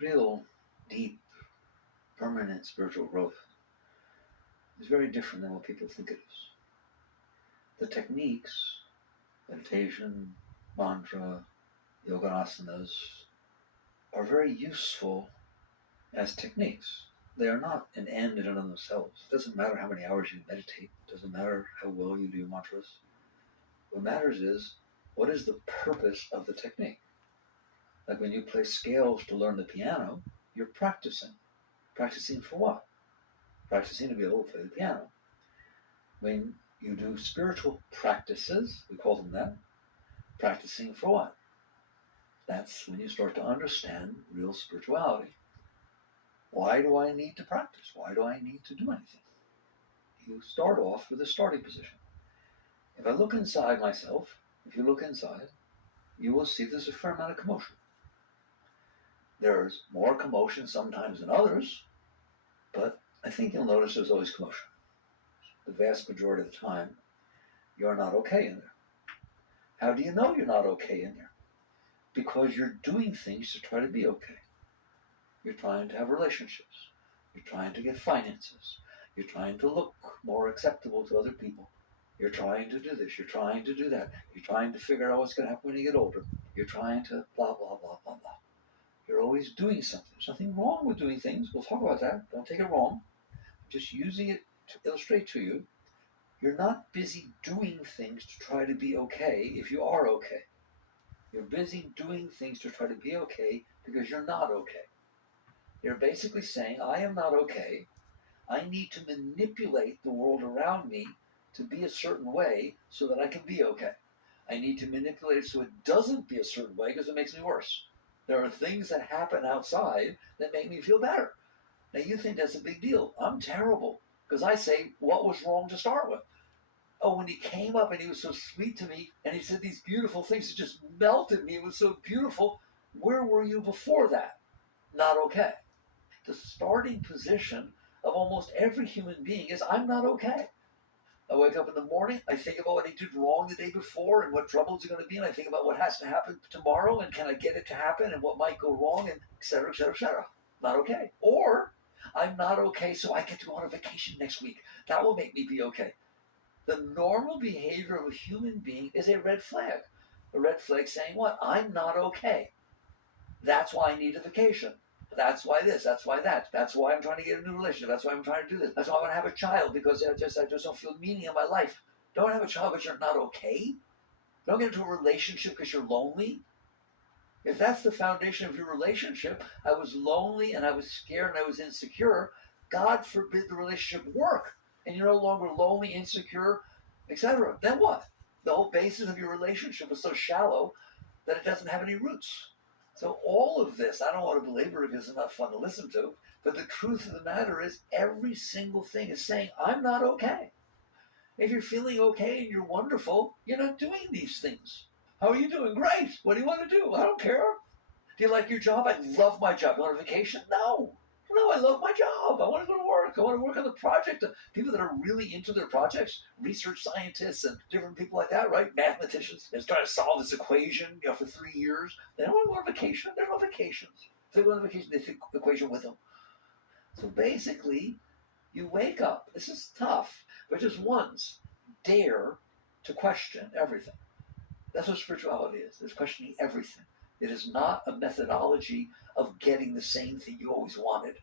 Real, deep, permanent spiritual growth is very different than what people think it is. The techniques, meditation, mantra, yoga asanas, are very useful as techniques. They are not an end in and of themselves. It doesn't matter how many hours you meditate. It doesn't matter how well you do mantras. What matters is, what is the purpose of the technique? Like when you play scales to learn the piano, you're practicing. Practicing for what? Practicing to be able to play the piano. When you do spiritual practices, we call them that, practicing for what? That's when you start to understand real spirituality. Why do I need to practice? Why do I need to do anything? You start off with a starting position. If I look inside myself, if you look inside, you will see there's a fair amount of commotion. There's more commotion sometimes than others, but I think you'll notice there's always commotion. The vast majority of the time, you're not okay in there. How do you know you're not okay in there? Because you're doing things to try to be okay. You're trying to have relationships. You're trying to get finances. You're trying to look more acceptable to other people. You're trying to do this. You're trying to do that. You're trying to figure out what's going to happen when you get older. You're trying to blah, blah, blah, blah, blah. You're always doing something. There's nothing wrong with doing things. We'll talk about that. Don't take it wrong. Just using it to illustrate to you, you're not busy doing things to try to be okay if you are okay. You're busy doing things to try to be okay because you're not okay. You're basically saying, I am not okay. I need to manipulate the world around me to be a certain way so that I can be okay. I need to manipulate it so it doesn't be a certain way because it makes me worse. There are things that happen outside that make me feel better. Now you think that's a big deal. I'm terrible because I say, what was wrong to start with? Oh, when he came up and he was so sweet to me and he said these beautiful things, it just melted me. It was so beautiful. Where were you before that? Not okay. The starting position of almost every human being is, I'm not okay. I wake up in the morning, I think about what I did wrong the day before and what troubles are going to be, and I think about what has to happen tomorrow and can I get it to happen and what might go wrong, and et cetera, et cetera, et cetera. Not okay. Or I'm not okay, so I get to go on a vacation next week. That will make me be okay. The normal behavior of a human being is a red flag. A red flag saying what? I'm not okay. That's why I need a vacation. That's why this, that's why that. That's why I'm trying to get a new relationship. That's why I'm trying to do this. That's why I want to have a child because I just don't feel meaning in my life. Don't have a child because you're not okay. Don't get into a relationship because you're lonely. If that's the foundation of your relationship, I was lonely and I was scared and I was insecure. God forbid the relationship work. And you're no longer lonely, insecure, etc. Then what? The whole basis of your relationship is so shallow that it doesn't have any roots. So all of this, I don't want to belabor it because it's not fun to listen to, but the truth of the matter is every single thing is saying, I'm not okay. If you're feeling okay and you're wonderful, you're not doing these things. How are you doing? Great. What do you want to do? I don't care. Do you like your job? I love my job. You want a vacation? No. No, I love my job. I want to go to work. I want to work on the project. People that are really into their projects, research scientists and different people like that, right? Mathematicians, they're trying to solve this equation, for 3 years. They don't want to go on vacation. There's no vacations. If they go on vacation, they take the equation with them. So basically, you wake up. This is tough, but just once, dare to question everything. That's what spirituality is. It's questioning everything. It is not a methodology of getting the same thing you always wanted.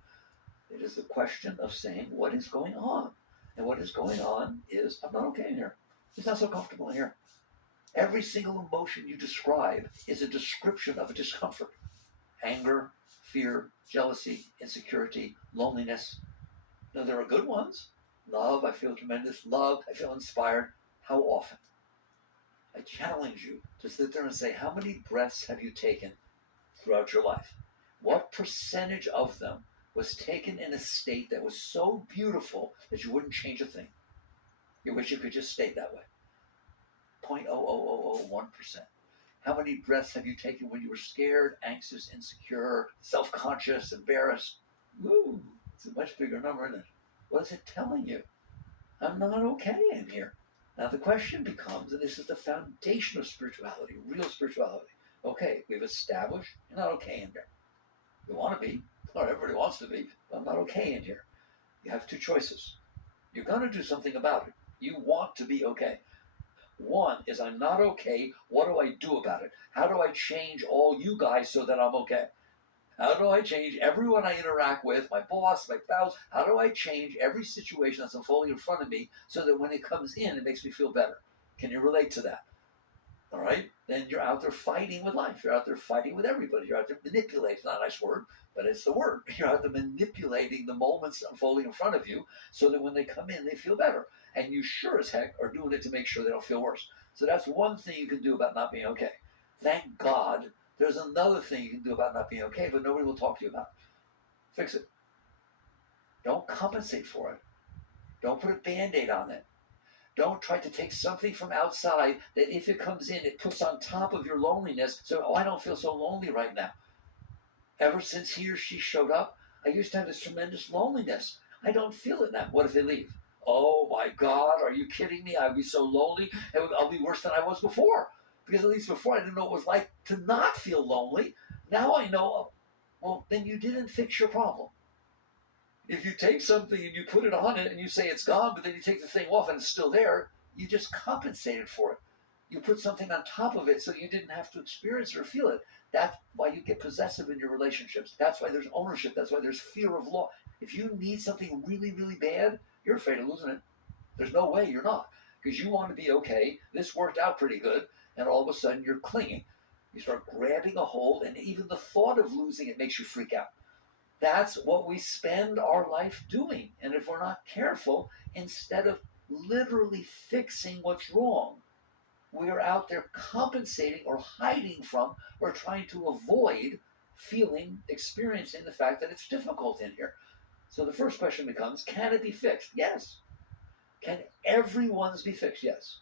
It is the question of saying, what is going on? And what is going on is, I'm not okay in here. It's not so comfortable in here. Every single emotion you describe is a description of a discomfort. Anger, fear, jealousy, insecurity, loneliness. Now, there are good ones. Love, I feel tremendous love. I feel inspired. How often? I challenge you to sit there and say, how many breaths have you taken throughout your life? What percentage of them was taken in a state that was so beautiful that you wouldn't change a thing? You wish you could just stay that way. 0.00001%. How many breaths have you taken when you were scared, anxious, insecure, self-conscious, embarrassed? Ooh, it's a much bigger number, isn't it? What is it telling you? I'm not okay in here. Now the question becomes, and this is the foundation of spirituality, real spirituality. Okay, we've established you're not okay in there. You want to be. Not everybody wants to be. But I'm not okay in here. You have two choices. You're going to do something about it. You want to be okay. One is I'm not okay. What do I do about it? How do I change all you guys so that I'm okay? How do I change everyone I interact with, my boss, my spouse? How do I change every situation that's unfolding in front of me so that when it comes in, it makes me feel better? Can you relate to that? All right? Then you're out there fighting with life. You're out there fighting with everybody. You're out there manipulating. It's not a nice word, but it's the word. You're out there manipulating the moments unfolding in front of you so that when they come in, they feel better. And you sure as heck are doing it to make sure they don't feel worse. So that's one thing you can do about not being okay. Thank God there's another thing you can do about not being okay, but nobody will talk to you about. Fix it. Don't compensate for it. Don't put a band-aid on it. Don't try to take something from outside that if it comes in, it puts on top of your loneliness. So, oh, I don't feel so lonely right now. Ever since he or she showed up, I used to have this tremendous loneliness. I don't feel it now. What if they leave? Oh my God, are you kidding me? I'd be so lonely. I'll be worse than I was before. Because at least before I didn't know what it was like to not feel lonely. Now I know, well, then you didn't fix your problem. If you take something and you put it on it and you say it's gone, but then you take the thing off and it's still there, you just compensated for it. You put something on top of it so you didn't have to experience or feel it. That's why you get possessive in your relationships. That's why there's ownership. That's why there's fear of loss. If you need something really, really bad, you're afraid of losing it. There's no way you're not. Because you want to be okay. This worked out pretty good. And all of a sudden you're clinging. You start grabbing a hold, and even the thought of losing it makes you freak out. That's what we spend our life doing. And if we're not careful, instead of literally fixing what's wrong, we are out there compensating or hiding from or trying to avoid feeling, experiencing the fact that it's difficult in here. So the first question becomes, can it be fixed? Yes. Can everyone's be fixed? Yes.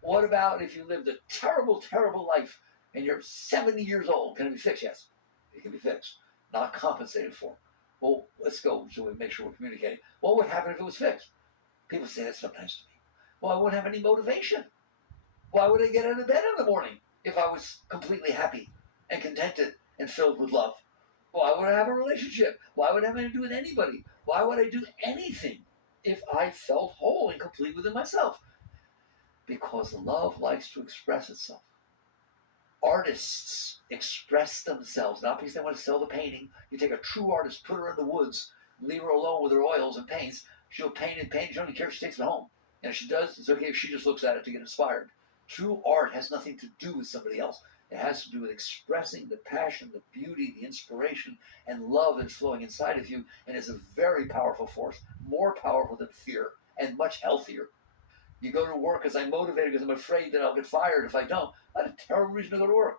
What about if you lived a terrible, terrible life and you're 70 years old? Can it be fixed? Yes. It can be fixed, not compensated for. Well, let's go so we make sure we're communicating. What would happen if it was fixed? People say that sometimes to me. Well, I wouldn't have any motivation. Why would I get out of bed in the morning if I was completely happy and contented and filled with love? Why would I have a relationship? Why would I have anything to do with anybody? Why would I do anything if I felt whole and complete within myself? Because love likes to express itself. Artists express themselves, not because they want to sell the painting. You take a true artist, put her in the woods, leave her alone with her oils and paints. She'll paint and paint. She don't care if she takes it home. And if she does, it's okay if she just looks at it to get inspired. True art has nothing to do with somebody else. It has to do with expressing the passion, the beauty, the inspiration, and love that's flowing inside of you, and is a very powerful force, more powerful than fear, and much healthier. You go to work because I'm motivated because I'm afraid that I'll get fired if I don't. That's a terrible reason to go to work.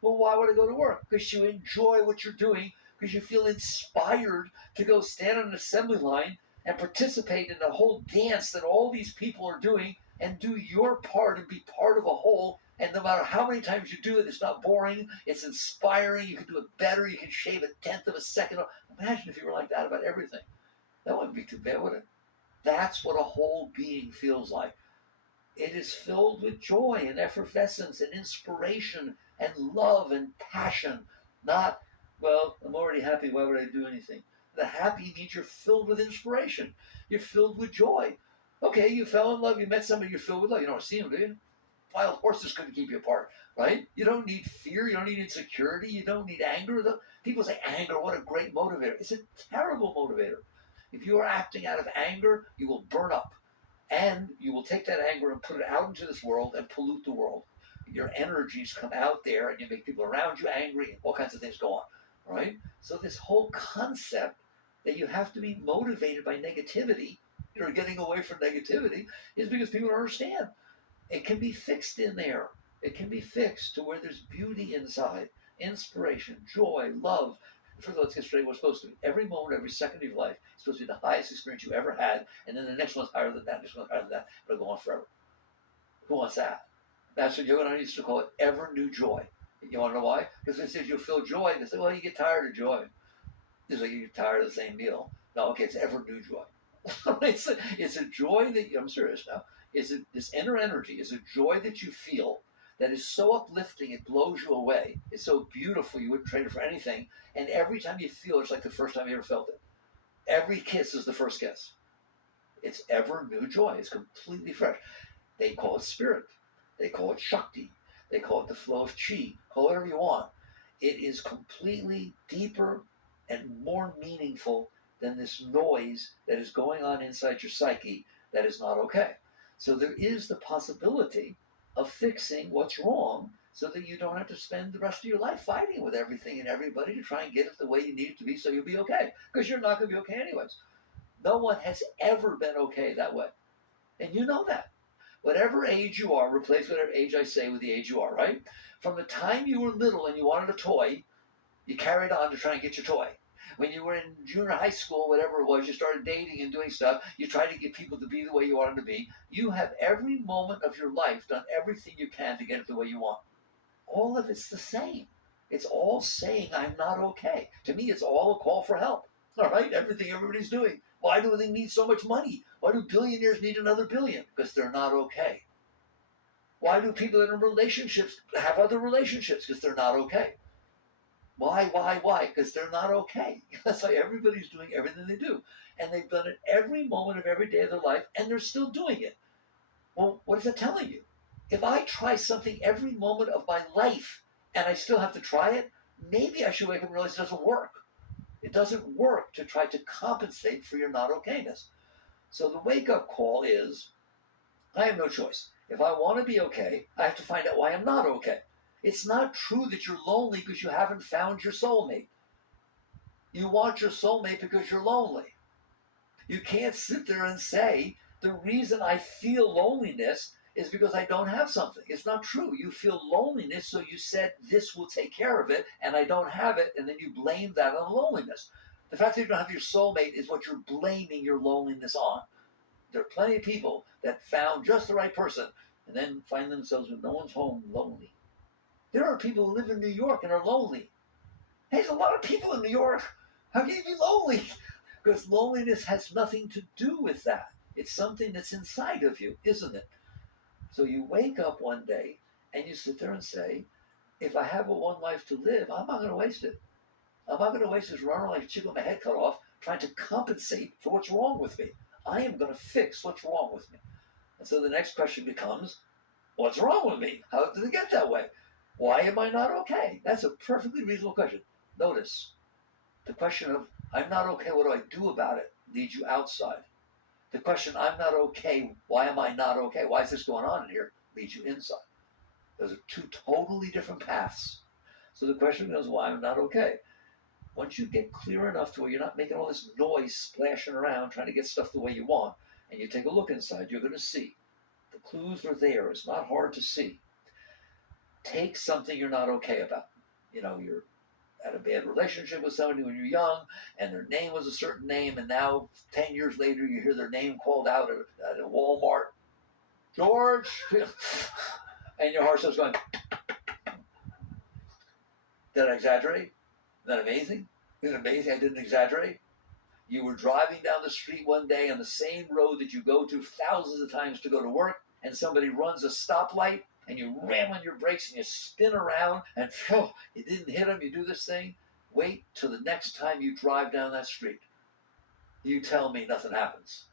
Well, why would I go to work? Because you enjoy what you're doing, because you feel inspired to go stand on an assembly line and participate in the whole dance that all these people are doing and do your part and be part of a whole. And no matter how many times you do it, it's not boring. It's inspiring. You can do it better. You can shave a tenth of a second. Imagine if you were like that about everything. That wouldn't be too bad, would it? That's what a whole being feels like. It is filled with joy and effervescence and inspiration and love and passion. Not, well, I'm already happy, why would I do anything? The happy means you're filled with inspiration. You're filled with joy. Okay, you fell in love, you met somebody, you're filled with love. You don't see them, do you? Wild horses couldn't keep you apart, right? You don't need fear, you don't need insecurity, you don't need anger. People say anger, what a great motivator. It's a terrible motivator. If you are acting out of anger, you will burn up. And you will take that anger and put it out into this world and pollute the world. Your energies come out there and you make people around you angry and all kinds of things go on. Right? So this whole concept that you have to be motivated by negativity or getting away from negativity is because people don't understand. It can be fixed in there. It can be fixed to where there's beauty inside, inspiration, joy, love. First of all, let's get straight. What's supposed to be every moment, every second of your life is supposed to be the highest experience you ever had, and then the next one's higher than that, next one's higher than that, but it'll go on forever. Who wants that? That's what Youre used to call it, ever new joy. You want to know why? Because it says you'll feel joy. They say, well, you get tired of joy. It's like you get tired of the same meal. No, okay, it's ever new joy. It's a joy that, I'm serious now, this inner energy is a joy that you feel that is so uplifting it blows you away. It's so beautiful you wouldn't trade it for anything. And every time you feel it, it's like the first time you ever felt it. Every kiss is the first kiss. It's ever new joy. It's completely fresh. They call it spirit. They call it Shakti. They call it the flow of Chi. Call it whatever you want. It is completely deeper and more meaningful than this noise that is going on inside your psyche that is not okay. So there is the possibility of fixing what's wrong so that you don't have to spend the rest of your life fighting with everything and everybody to try and get it the way you need it to be so you'll be okay. Because you're not going to be okay anyways. No one has ever been okay that way. And you know that. Whatever age you are, replace whatever age I say with the age you are, right? From the time you were little and you wanted a toy, you carried on to try and get your toy. When you were in junior high school, whatever it was, you started dating and doing stuff, you tried to get people to be the way you wanted to be. You have every moment of your life done everything you can to get it the way you want. All of it's the same. It's all saying, I'm not okay. To me, it's all a call for help. All right, everything everybody's doing. Why do they need so much money? Why do billionaires need another billion? Because they're not okay. Why do people in relationships have other relationships? Because they're not okay. Why? Because they're not okay. That's why everybody's doing everything they do. And they've done it every moment of every day of their life, and they're still doing it. Well, what is that telling you? If I try something every moment of my life and I still have to try it, maybe I should wake up and realize it doesn't work. It doesn't work to try to compensate for your not okayness. So the wake-up call is, I have no choice. If I want to be okay, I have to find out why I'm not okay. It's not true that you're lonely because you haven't found your soulmate. You want your soulmate because you're lonely. You can't sit there and say, the reason I feel loneliness is because I don't have something. It's not true. You feel loneliness, so you said this will take care of it, and I don't have it, and then you blame that on loneliness. The fact that you don't have your soulmate is what you're blaming your loneliness on. There are plenty of people that found just the right person and then find themselves when no one's home lonely. There are people who live in New York and are lonely. There's a lot of people in New York. How can you be lonely? Because loneliness has nothing to do with that. It's something that's inside of you, isn't it? So you wake up one day and you sit there and say, if I have one life to live, I'm not going to waste it. I'm not going to waste this running like a chicken with my head cut off trying to compensate for what's wrong with me. I am going to fix what's wrong with me. And so the next question becomes, what's wrong with me? How did it get that way? Why am I not okay? That's a perfectly reasonable question. Notice, the question of, I'm not okay, what do I do about it, leads you outside. The question, I'm not okay, why am I not okay? Why is this going on in here? Leads you inside. Those are two totally different paths. So the question goes, why am I not okay? Once you get clear enough to where you're not making all this noise splashing around trying to get stuff the way you want, and you take a look inside, you're going to see. The clues are there. It's not hard to see. Take something you're not okay about. You know, you're had a bad relationship with somebody when you're young, and their name was a certain name, and now 10 years later you hear their name called out at a Walmart, George, and your heart starts going, did I exaggerate? Isn't that amazing? Isn't it amazing I didn't exaggerate? You were driving down the street one day on the same road that you go to thousands of times to go to work, and somebody runs a stoplight, and you ram on your brakes and you spin around and you didn't hit them, you do this thing. Wait till the next time you drive down that street. You tell me nothing happens.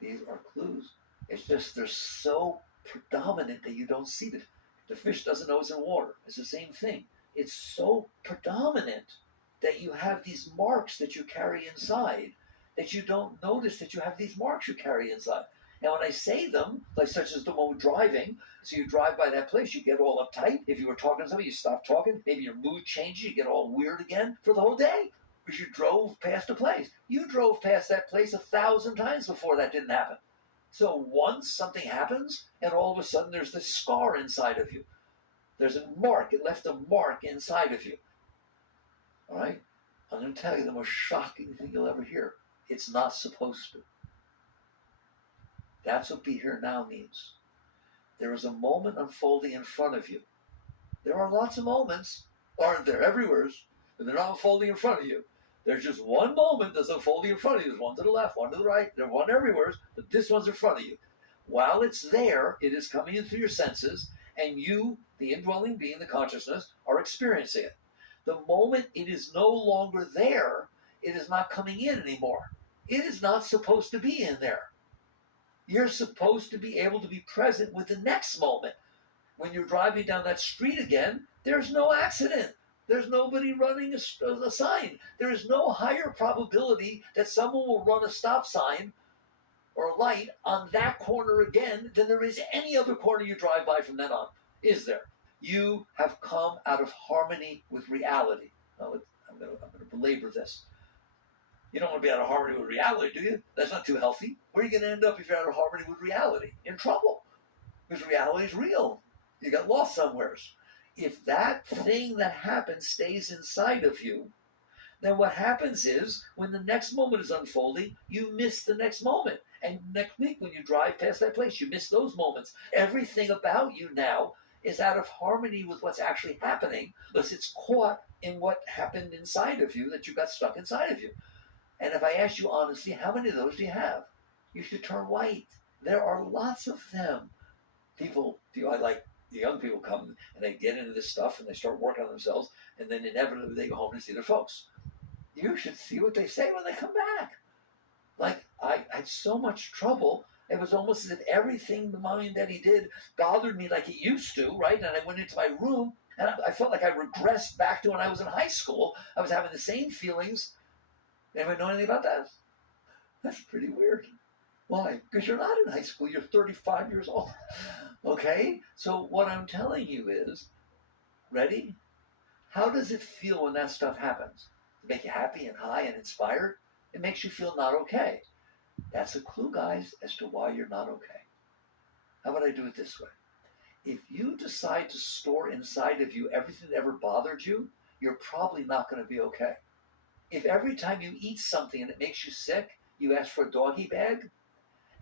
These are clues. It's just they're so predominant that you don't see it. The fish doesn't know it's in water. It's the same thing. It's so predominant that you have these marks that you carry inside that you don't notice that you have these marks you carry inside. And when I say them, like such as the one with driving, so you drive by that place, you get all uptight. If you were talking to somebody, you stop talking. Maybe your mood changes, you get all weird again for the whole day because you drove past a place. You drove past that place 1,000 times before that didn't happen. So once something happens, and all of a sudden there's this scar inside of you. There's a mark. It left a mark inside of you. All right? I'm going to tell you the most shocking thing you'll ever hear. It's not supposed to. That's what be here now means. There is a moment unfolding in front of you. There are lots of moments, aren't there, everywhere, but they're not unfolding in front of you. There's just one moment that's unfolding in front of you. There's one to the left, one to the right, there's one everywhere, but this one's in front of you. While it's there, it is coming in through your senses, And you, the indwelling being, the consciousness, are experiencing it. The moment it is no longer there, it is not coming in anymore. It is not supposed to be in there. You're supposed to be able to be present with the next moment. When you're driving down that street again, there's no accident. There's nobody running a sign. There is no higher probability that someone will run a stop sign or a light on that corner again than there is any other corner you drive by from then on. Is there? You have come out of harmony with reality. Now, I'm going to belabor this. You don't want to be out of harmony with reality, do you? That's not too healthy. Where are you going to end up if you're out of harmony with reality? In trouble. Because reality is real. You got lost somewheres. If that thing that happens stays inside of you, then what happens is when the next moment is unfolding, you miss the next moment. And next week when you drive past that place, you miss those moments. Everything about you now is out of harmony with what's actually happening because it's caught in what happened inside of you that you got stuck inside of you. And if I ask you honestly, how many of those do you have? You should turn white. There are lots of them. People, I like the young people come and they get into this stuff and they start working on themselves, and then inevitably they go home and see their folks. You should see what they say when they come back. Like, I had so much trouble. It was almost as if everything the mommy and daddy did bothered me like it used to, right? And I went into my room and I felt like I regressed back to when I was in high school. I was having the same feelings. Anyone know anything about that? That's pretty weird. Why? Because you're not in high school. You're 35 years old. Okay? So what I'm telling you is, ready? How does it feel when that stuff happens? Does it make you happy and high and inspired? It makes you feel not okay. That's a clue, guys, as to why you're not okay. How about I do it this way? If you decide to store inside of you everything that ever bothered you, you're probably not going to be okay. If every time you eat something and it makes you sick, you ask for a doggy bag,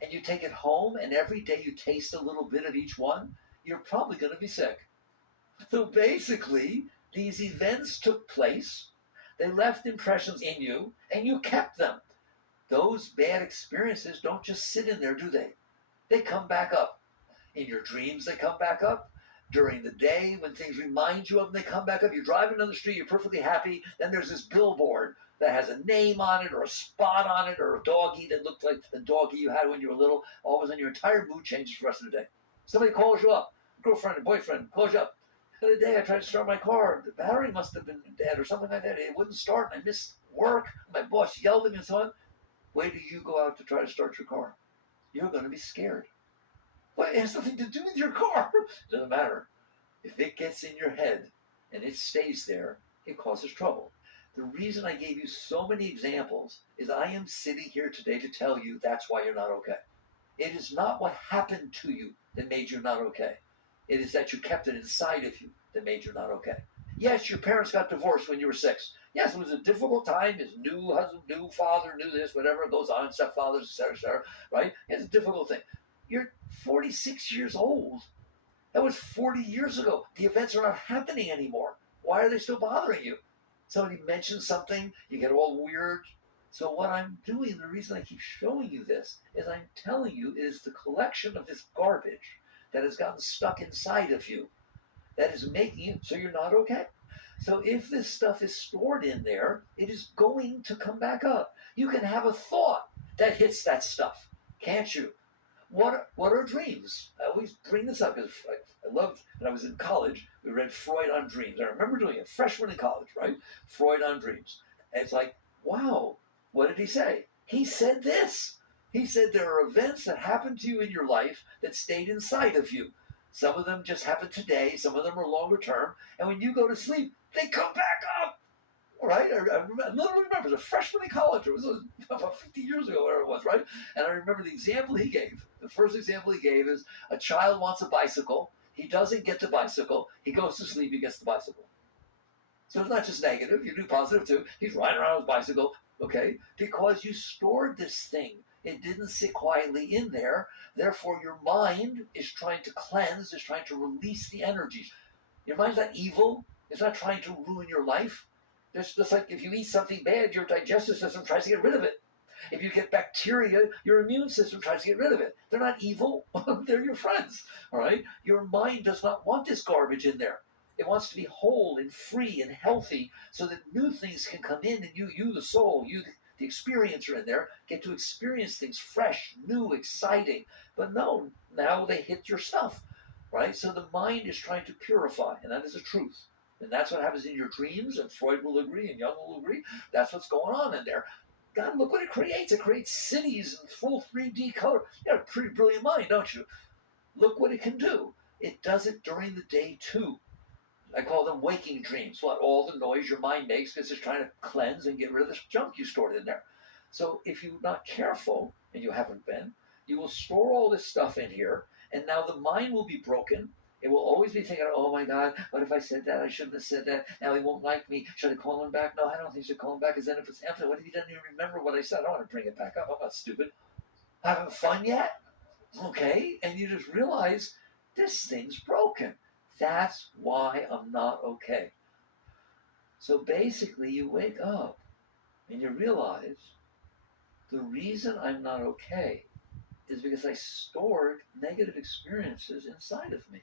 and you take it home, and every day you taste a little bit of each one, you're probably going to be sick. So basically, these events took place, they left impressions in you, and you kept them. Those bad experiences don't just sit in there, do they? They come back up. In your dreams, they come back up. During the day, when things remind you of them, they come back up. You're driving down the street, you're perfectly happy, then there's this billboard that has a name on it or a spot on it or a doggy that looked like the doggy you had when you were little. All of a sudden, your entire mood changes for the rest of the day. Somebody calls you up, girlfriend or boyfriend calls you up. The other day, I tried to start my car. The battery must have been dead or something like that. It wouldn't start, and I missed work. My boss yelled at me and so on. Wait till you go out to try to start your car. You're going to be scared. But it has nothing to do with your car. It doesn't matter. If it gets in your head and it stays there, it causes trouble. The reason I gave you so many examples is I am sitting here today to tell you that's why you're not okay. It is not what happened to you that made you not okay. It is that you kept it inside of you that made you not okay. Yes, your parents got divorced when you were 6. Yes, it was a difficult time. His new husband, new father, new this, whatever goes on, stepfathers, etc., right? It's a difficult thing. You're 46 years old. That was 40 years ago. The events are not happening anymore. Why are they still bothering you? Somebody mentions something, you get all weird. So what I'm doing, the reason I keep showing you this, is I'm telling you it is the collection of this garbage that has gotten stuck inside of you that is making it so you're not okay. So if this stuff is stored in there, it is going to come back up. You can have a thought that hits that stuff, can't you? What are dreams? I always bring this up because I loved, when I was in college, we read Freud on dreams. I remember doing it, freshman in college, right? Freud on dreams. And it's like, wow, what did he say? He said this. He said there are events that happened to you in your life that stayed inside of you. Some of them just happened today. Some of them are longer term. And when you go to sleep, they come back up. Right? I literally remember, it was a freshman in college. It was about 50 years ago, whatever it was, right? And I remember the example he gave. The first example he gave is a child wants a bicycle. He doesn't get the bicycle. He goes to sleep, he gets the bicycle. So it's not just negative. You do positive too. He's riding around with his bicycle, okay? Because you stored this thing. It didn't sit quietly in there. Therefore, your mind is trying to cleanse, is trying to release the energies. Your mind's not evil. It's not trying to ruin your life. It's just like if you eat something bad, your digestive system tries to get rid of it. If you get bacteria, your immune system tries to get rid of it. They're not evil. They're your friends. All right? Your mind does not want this garbage in there. It wants to be whole and free and healthy so that new things can come in and you the soul, you the experiencer in there, get to experience things fresh, new, exciting. But no, now they hit your stuff, right? So the mind is trying to purify, and that is the truth. And that's what happens in your dreams, and Freud will agree, and Jung will agree. That's what's going on in there. God, look what it creates. It creates cities in full 3D color. You have a pretty brilliant mind, don't you? Look what it can do. It does it during the day, too. I call them waking dreams. What? All the noise your mind makes because it's trying to cleanse and get rid of this junk you stored in there. So if you're not careful, and you haven't been, you will store all this stuff in here, and now the mind will be broken. It will always be thinking, oh my God, what if I said that? I shouldn't have said that. Now he won't like me. Should I call him back? No, I don't think I should call him back, because then if it's empty, what if he doesn't even remember what I said? I don't want to bring it back up. I'm not stupid. Having fun yet? Okay? And you just realize this thing's broken. That's why I'm not okay. So basically, you wake up and you realize the reason I'm not okay is because I stored negative experiences inside of me.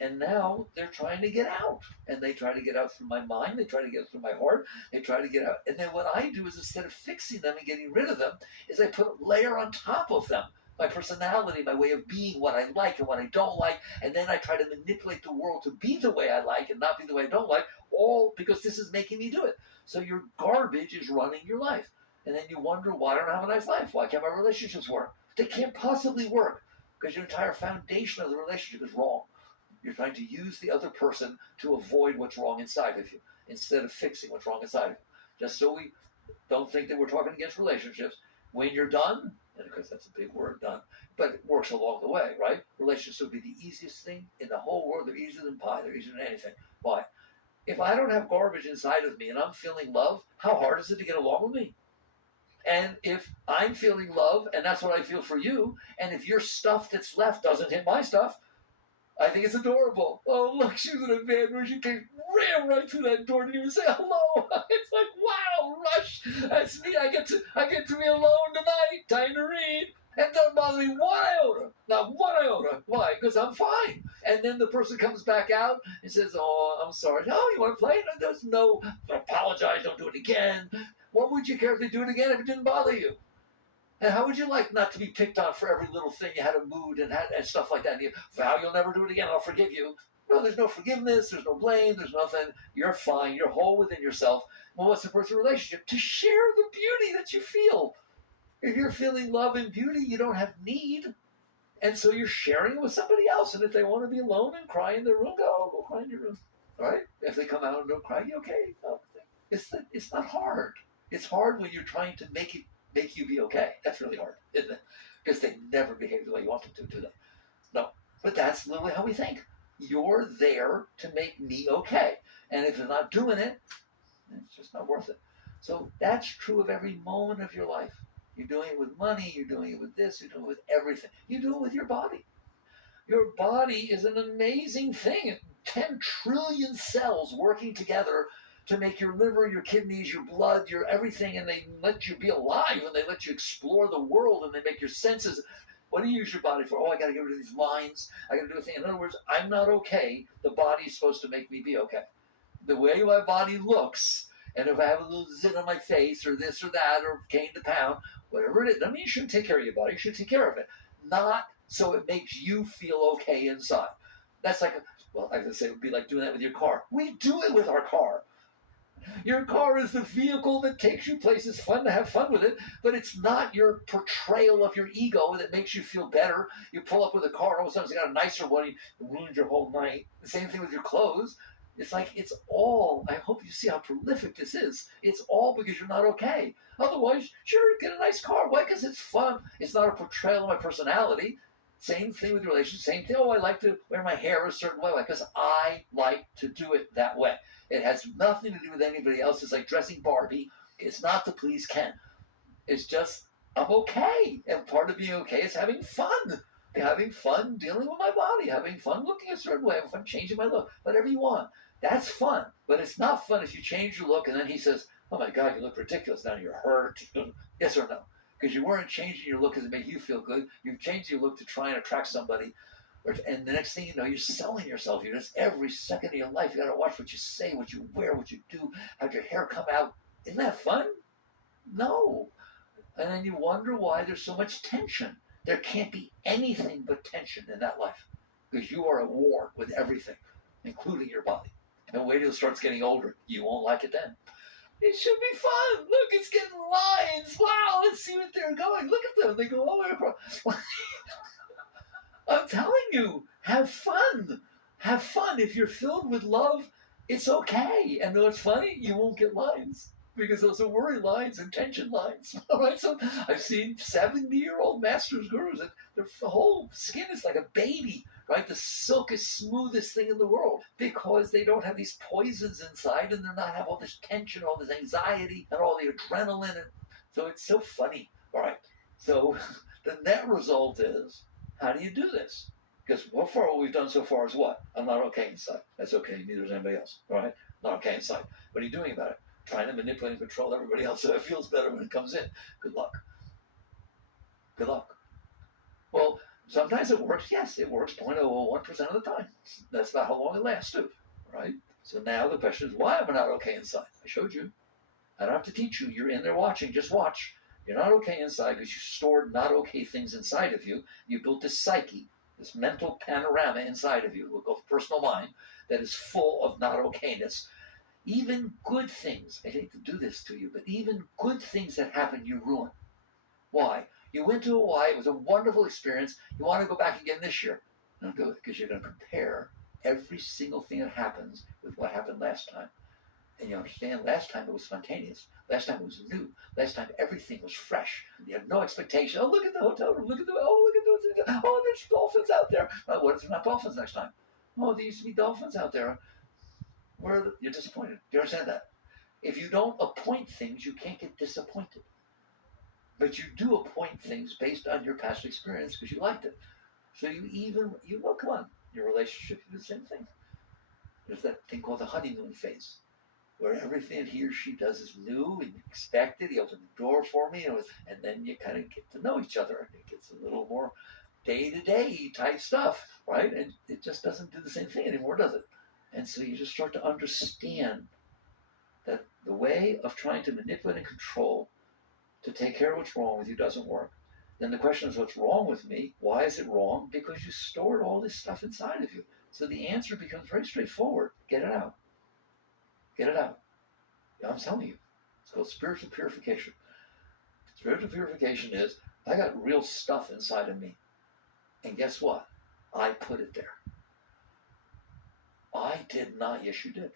And now they're trying to get out. And they try to get out through my mind. They try to get out through my heart. They try to get out. And then what I do is, instead of fixing them and getting rid of them, is I put a layer on top of them. My personality, my way of being, what I like and what I don't like. And then I try to manipulate the world to be the way I like and not be the way I don't like, all because this is making me do it. So your garbage is running your life. And then you wonder, why don't I have a nice life? Why can't my relationships work? They can't possibly work because your entire foundation of the relationship is wrong. You're trying to use the other person to avoid what's wrong inside of you instead of fixing what's wrong inside of you. Just so we don't think that we're talking against relationships. When you're done, and because that's a big word, done, but it works along the way, right? Relationships would be the easiest thing in the whole world. They're easier than pie. They're easier than anything. Why? If I don't have garbage inside of me and I'm feeling love, how hard is it to get along with me? And if I'm feeling love and that's what I feel for you, and if your stuff that's left doesn't hit my stuff, I think it's adorable. Oh, look, she was in a van where she ran right through that door, didn't even say hello. It's like, wow, rush. That's me. I get to be alone tonight. Time to read. And doesn't bother me one iota. Not one iota. Why? Because I'm fine. And then the person comes back out and says, oh, I'm sorry. No, you want to play? There's no apologize. Don't do it again. What would you care if they do it again if it didn't bother you? And how would you like not to be picked on for every little thing? You had a mood and stuff like that. And you vow you'll never do it again. I'll forgive you. No, there's no forgiveness. There's no blame. There's nothing. You're fine. You're whole within yourself. Well, what's the personal relationship? To share the beauty that you feel. If you're feeling love and beauty, you don't have need. And so you're sharing it with somebody else. And if they want to be alone and cry in their room, go cry in your room. All right? If they come out and don't cry, you okay. No, it's not hard. It's hard when you're trying to make you be okay. That's really hard, isn't it? Because they never behave the way you want them to, do they? No. But that's literally how we think. You're there to make me okay. And if you're not doing it, it's just not worth it. So that's true of every moment of your life. You're doing it with money, you're doing it with this, you're doing it with everything. You do it with your body. Your body is an amazing thing. 10 trillion cells working together to make your liver, your kidneys, your blood, your everything, and they let you be alive, and they let you explore the world, and they make your senses. What do you use your body for? Oh, I got to get rid of these lines. I got to do a thing. In other words, I'm not okay. The body's supposed to make me be okay. The way my body looks, and if I have a little zit on my face, or this or that, or gained a pound, whatever it is, I mean, you shouldn't take care of your body. You should take care of it. Not so it makes you feel okay inside. That's like, well, I would say it would be like doing that with your car. We do it with our car. Your car is the vehicle that takes you places, fun to have fun with it, but it's not your portrayal of your ego that makes you feel better. You pull up with a car, all of a sudden you got a nicer one, it ruins your whole night. The same thing with your clothes. It's like, it's all, I hope you see how prolific this is. It's all because you're not okay. Otherwise, sure, get a nice car. Why? Because it's fun. It's not a portrayal of my personality. Same thing with relationships. Same thing. Oh, I like to wear my hair a certain way because I like to do it that way. It has nothing to do with anybody else. It's like dressing Barbie. It's not to please Ken. It's just, I'm okay. And part of being okay is having fun. Having fun dealing with my body. Having fun looking a certain way. Having fun changing my look. Whatever you want. That's fun. But it's not fun if you change your look and then he says, oh my God, you look ridiculous. Now you're hurt. Yes or no? because you weren't changing your look because it made you feel good. You changed your look to try and attract somebody. And the next thing you know, you're selling yourself. You're just every second of your life. You got to watch what you say, what you wear, what you do, have your hair come out. Isn't that fun? No. And then you wonder why there's so much tension. There can't be anything but tension in that life because you are at war with everything, including your body. And wait till it starts getting older. You won't like it then. It should be fun. Look, it's getting lines. Wow, let's see what they're going. Look at them. They go all the way across. I'm telling you, have fun. Have fun. If you're filled with love, it's okay. And though it's funny, you won't get lines because those are worry lines and tension lines. All right. So I've seen 70-year-old masters, gurus, and their whole skin is like a baby. Right. The silk is smoothest thing in the world because they don't have these poisons inside, and they're not have all this tension, all this anxiety, and all the adrenaline. And so it's so funny. All right. So the net result is, how do you do this? Because what we've done so far is what? I'm not okay inside. That's okay. Neither is anybody else. All right? Not okay inside. What are you doing about it? Trying to manipulate and control everybody else so it feels better when it comes in. Good luck. Good luck. Well, sometimes it works. Yes, it works 0.001% of the time. That's about how long it lasts, too. Right? So now the question is, why am I not okay inside? I showed you. I don't have to teach you. You're in there watching. Just watch. You're not okay inside because you stored not okay things inside of you. You built this psyche, this mental panorama inside of you, a personal mind, that is full of not okayness. Even good things, I hate to do this to you, but even good things that happen, you ruin. Why? You went to Hawaii. It was a wonderful experience. You want to go back again this year. Don't do it because you're going to compare every single thing that happens with what happened last time. And you understand, last time it was spontaneous. Last time it was new. Last time everything was fresh. You had no expectation. Oh, look at the hotel room. Look at those. Oh, there's dolphins out there. Oh, what if there's not dolphins next time? Oh, there used to be dolphins out there. You're disappointed. Do you understand that? If you don't appoint things, you can't get disappointed. But you do appoint things based on your past experience because you liked it. So come on, your relationship, you do the same thing. There's that thing called the honeymoon phase, where everything he or she does is new and expected. He opened the door for me, and then you kind of get to know each other. And it gets a little more day-to-day type stuff, right? And it just doesn't do the same thing anymore, does it? And so you just start to understand that the way of trying to manipulate and control to take care of what's wrong with you doesn't work. Then the question is, what's wrong with me? Why is it wrong? Because you stored all this stuff inside of you. So the answer becomes very straightforward. Get it out. Get it out. I'm telling you. It's called spiritual purification. Spiritual purification is, I got real stuff inside of me. And guess what? I put it there. I did not. Yes, you did.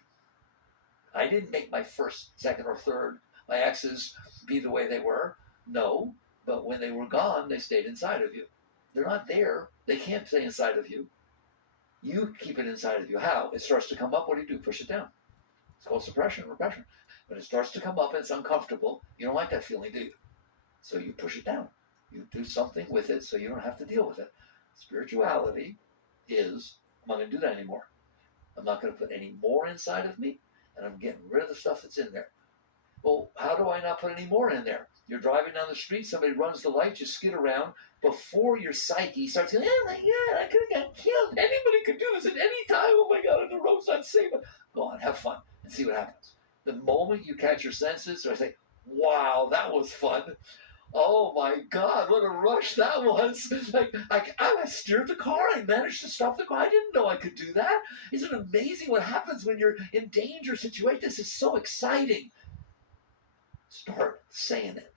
I didn't make my first, second, or third, my exes be the way they were. No. But when they were gone, they stayed inside of you. They're not there. They can't stay inside of you. You keep it inside of you. How? It starts to come up. What do? Push it down. It's called suppression, repression. When it starts to come up and it's uncomfortable, you don't like that feeling, do you? So you push it down. You do something with it so you don't have to deal with it. Spirituality is, I'm not going to do that anymore. I'm not going to put any more inside of me, and I'm getting rid of the stuff that's in there. Well, how do I not put any more in there? You're driving down the street, somebody runs the light, you skid around. Before your psyche starts going, oh my God, I could have got killed. Anybody could do this at any time. Oh my God, the road's unsafe. Go on, have fun and see what happens. The moment you catch your senses, or I say, wow, that was fun. Oh my God, what a rush that was. I steered the car. I managed to stop the car. I didn't know I could do that. Isn't it amazing what happens when you're in danger situation? This is so exciting. Start saying it,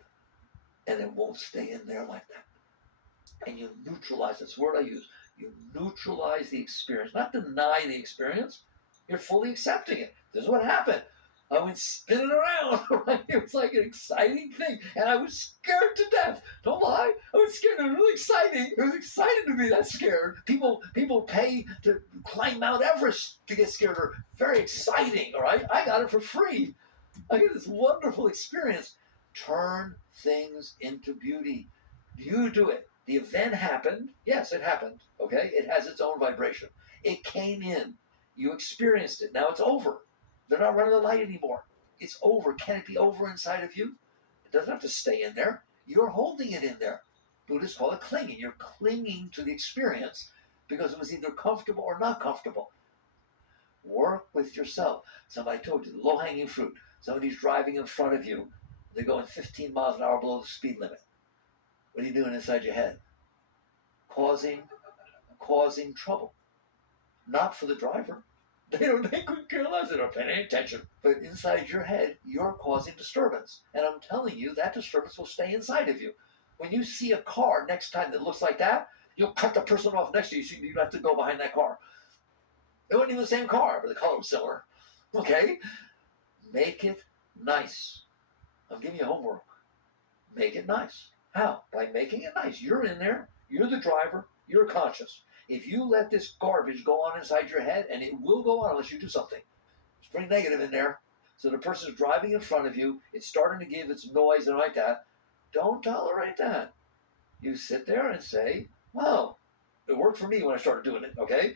and it won't stay in there like that. And you neutralize, that's the word I use. You neutralize the experience, not deny the experience. You're fully accepting it. This is what happened. I went spinning around, right? It was like an exciting thing, and I was scared to death. Don't lie. I was scared. It was really exciting. It was exciting to be that scared. People pay to climb Mount Everest to get scared. Or very exciting, all right? I got it for free. I get this wonderful experience. Turn things into beauty. You do it. The event happened. Yes, it happened. Okay? It has its own vibration. It came in. You experienced it. Now it's over. They're not running the light anymore. It's over. Can it be over inside of you? It doesn't have to stay in there. You're holding it in there. Buddhists call it clinging. You're clinging to the experience because it was either comfortable or not comfortable. Work with yourself. Somebody told you, low-hanging fruit. Somebody's driving in front of you. They're going 15 miles an hour below the speed limit. What are you doing inside your head? Causing trouble. Not for the driver. They couldn't care less. They don't pay any attention. But inside your head, you're causing disturbance. And I'm telling you, that disturbance will stay inside of you. When you see a car next time that looks like that, you'll cut the person off next to you so you don't have to go behind that car. It wasn't even the same car, but the color was similar. Okay? Make it nice. I'm giving you homework. Make it nice. How? By making it nice. You're in there. You're the driver. You're conscious. If you let this garbage go on inside your head, and it will go on unless you do something. Bring negative in there. So the person's driving in front of you. It's starting to give its noise and like that. Don't tolerate that. You sit there and say, wow, it worked for me when I started doing it, okay?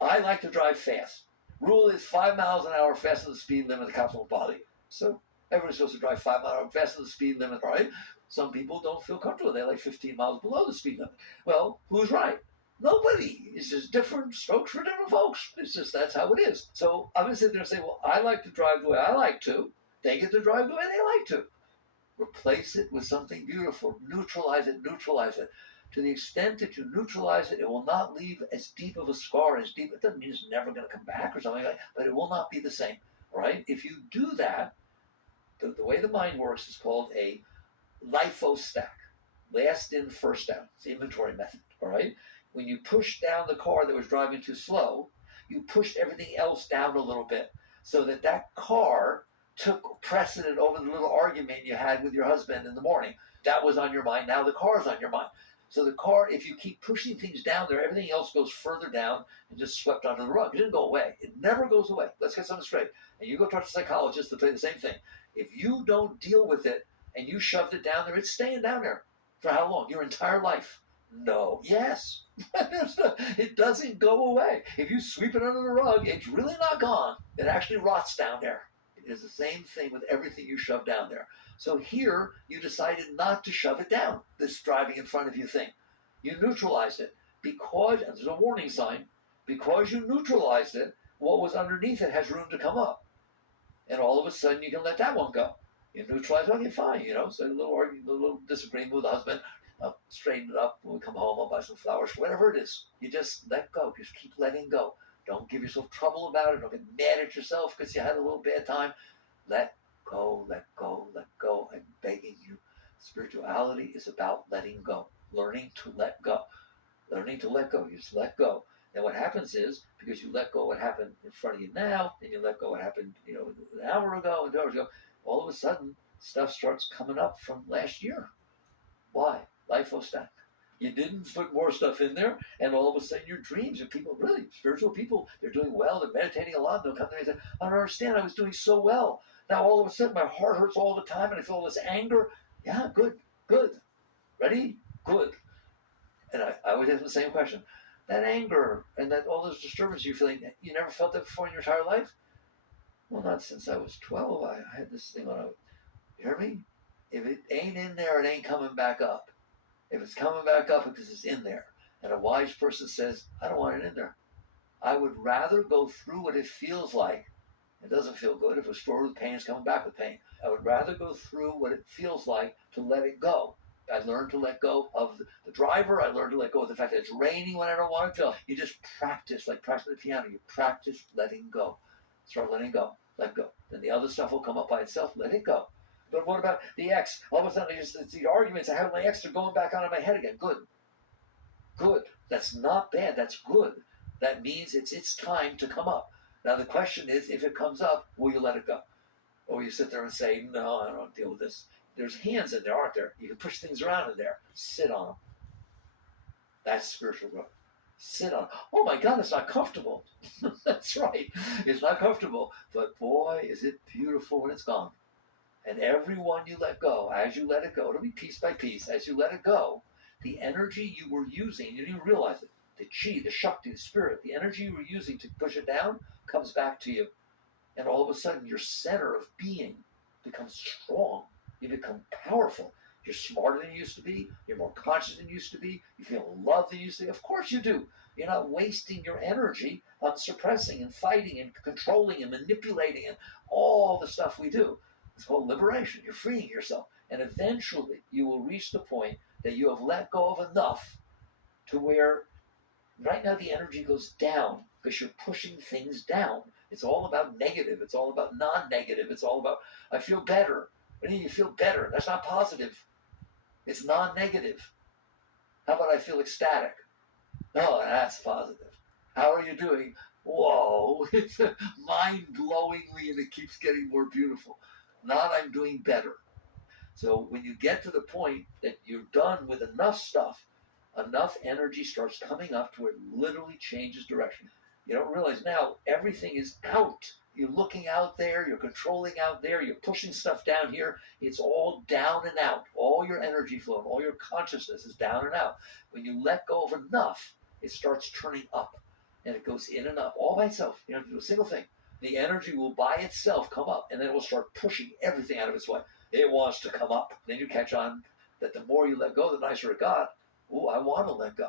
I like to drive fast. Rule is 5 miles an hour faster than the speed limit, the cops won't bother you. So everyone's supposed to drive 5 miles an hour faster than the speed limit, right? Some people don't feel comfortable. They like 15 miles below the speed limit. Well, who's right? Nobody. It's just different strokes for different folks. It's just that's how it is. So I'm going to sit there and say, well, I like to drive the way I like to. They get to drive the way they like to. Replace it with something beautiful. Neutralize it. To the extent that you neutralize it, it will not leave as deep of a scar, as deep. It doesn't mean it's never going to come back or something like that, but it will not be the same, right? If you do that, the way the mind works is called a LIFO stack. Last in, first out. It's the inventory method, all right? When you push down the car that was driving too slow, you pushed everything else down a little bit so that car took precedent over the little argument you had with your husband in the morning. That was on your mind. Now the car's on your mind. So the car, if you keep pushing things down there, everything else goes further down and just swept under the rug. It didn't go away. It never goes away. Let's get something straight. And you go talk to a psychologist to tell you the same thing. If you don't deal with it and you shoved it down there, it's staying down there. For how long? Your entire life. No. Yes. It doesn't go away. If you sweep it under the rug, it's really not gone. It actually rots down there. It is the same thing with everything you shove down there. So here, you decided not to shove it down, this driving in front of you thing. You neutralized it because, and there's a warning sign, because you neutralized it, what was underneath it has room to come up. And all of a sudden, you can let that one go. You neutralize it, okay, fine, So a little disagreement with the husband, straighten it up when we come home, I'll buy some flowers, whatever it is. You just let go. Just keep letting go. Don't give yourself trouble about it. Don't get mad at yourself because you had a little bad time. Let go. I'm begging you. Spirituality is about letting go. Learning to let go. You just let go. And what happens is, because you let go what happened in front of you now, and you let go what happened, an hour ago and 2 hours ago, all of a sudden, stuff starts coming up from last year. Why? LIFO stack. You didn't put more stuff in there, and all of a sudden your dreams of people, really spiritual people, they're doing well, they're meditating a lot, they'll come to me and say, I don't understand, I was doing so well. Now all of a sudden my heart hurts all the time and I feel all this anger. Yeah, good. Ready? Good. And I always ask the same question. That anger and that all those disturbances you're feeling, you never felt that before in your entire life? Well, not since I was 12. I had this thing on. You hear me? If it ain't in there, it ain't coming back up. If it's coming back up, because it's in there. And a wise person says, I don't want it in there. I would rather go through what it feels like. It doesn't feel good. If it's stored with pain, it's coming back with pain. I would rather go through what it feels like to let it go. I learned to let go of the driver. I learned to let go of the fact that it's raining when I don't want it to. You just practice, like practicing the piano. You practice letting go. Start letting go. Let go. Then the other stuff will come up by itself. Let it go. But what about the ex? All of a sudden, it's the arguments I have with my ex are going back onto my head again. Good. That's not bad. That's good. That means it's time to come up. Now the question is, if it comes up, will you let it go? Or you sit there and say, no, I don't want to deal with this. There's hands in there, aren't there? You can push things around in there. Sit on them. That's spiritual growth. Sit on them. Oh my God, it's not comfortable. That's right. It's not comfortable. But boy, is it beautiful when it's gone. And every one you let go, as you let it go, it'll be piece by piece, as you let it go, the energy you were using, you didn't even realize it, the chi, the shakti, the spirit, the energy you were using to push it down comes back to you. And all of a sudden, your center of being becomes strong. You become powerful. You're smarter than you used to be. You're more conscious than you used to be. You feel love than you used to be. Of course you do. You're not wasting your energy on suppressing and fighting and controlling and manipulating and all the stuff we do. It's called liberation. You're freeing yourself. And eventually you will reach the point that you have let go of enough to where right now the energy goes down because you're pushing things down. It's all about negative. It's all about non-negative. It's all about, I feel better. What do you mean you feel better? That's not positive. It's non-negative. How about I feel ecstatic? Oh, that's positive. How are you doing? Whoa, it's mind-blowingly, and it keeps getting more beautiful. Not I'm doing better. So when you get to the point that you're done with enough stuff, enough energy starts coming up to where it literally changes direction. You don't realize now everything is out. You're looking out there, you're controlling out there, you're pushing stuff down here. It's all down and out. All your energy flow, all your consciousness is down and out. When you let go of enough, it starts turning up and it goes in and up all by itself. You don't have to do a single thing. The energy will by itself come up and then it will start pushing everything out of its way. It wants to come up. Then you catch on that the more you let go, the nicer it got. Oh, I want to let go.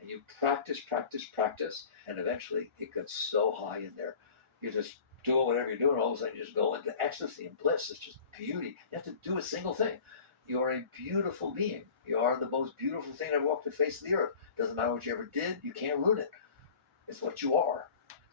And you practice, practice, practice, and eventually it gets so high in there. You're just doing whatever you're doing, all of a sudden you just go into ecstasy and bliss. It's just beauty. You have to do a single thing. You are a beautiful being. You are the most beautiful thing that walked the face of the earth. Doesn't matter what you ever did, you can't ruin it. It's what you are.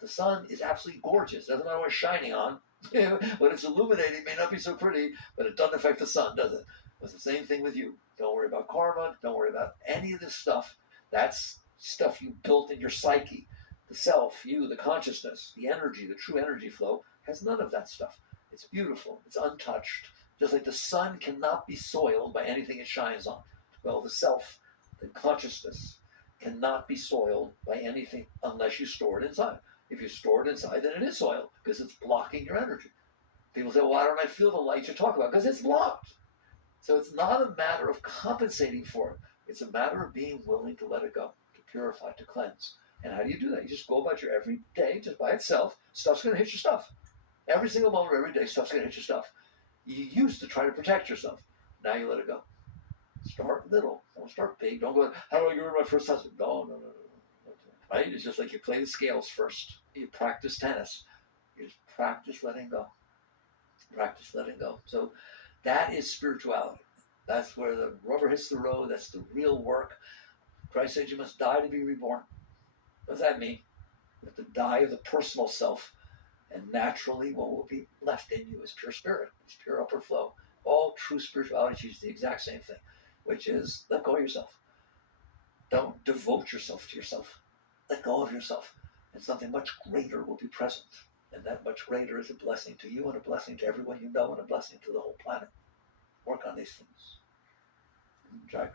The sun is absolutely gorgeous. Doesn't matter what it's shining on. When it's illuminating, it may not be so pretty, but it doesn't affect the sun, does it? It's the same thing with you. Don't worry about karma. Don't worry about any of this stuff. That's stuff you built in your psyche. The self, you, the consciousness, the energy, the true energy flow has none of that stuff. It's beautiful. It's untouched. Just like the sun cannot be soiled by anything it shines on. Well, the self, the consciousness, cannot be soiled by anything unless you store it inside. If you store it inside, then it is soiled because it's blocking your energy. People say, well, why don't I feel the light you talk about? Because it's blocked. So it's not a matter of compensating for it. It's a matter of being willing to let it go, to purify, to cleanse. And how do you do that? You just go about your every day just by itself. Stuff's going to hit your stuff. Every single moment, every day, stuff's going to hit your stuff. You used to try to protect yourself. Now you let it go. Start little. Don't start big. Don't go, how do I get rid of my first husband? No. Right? It's just like you play the scales first. You practice tennis. You just practice letting go. Practice letting go. So that is spirituality. That's where the rubber hits the road. That's the real work. Christ said you must die to be reborn. What does that mean? You have to die of the personal self. And naturally, what will be left in you is pure spirit. It's pure upward flow. All true spirituality teaches the exact same thing, which is let go of yourself. Don't devote yourself to yourself. Let go of yourself. And something much greater will be present. And that much greater is a blessing to you and a blessing to everyone you know and a blessing to the whole planet. Work on these things. Jagged.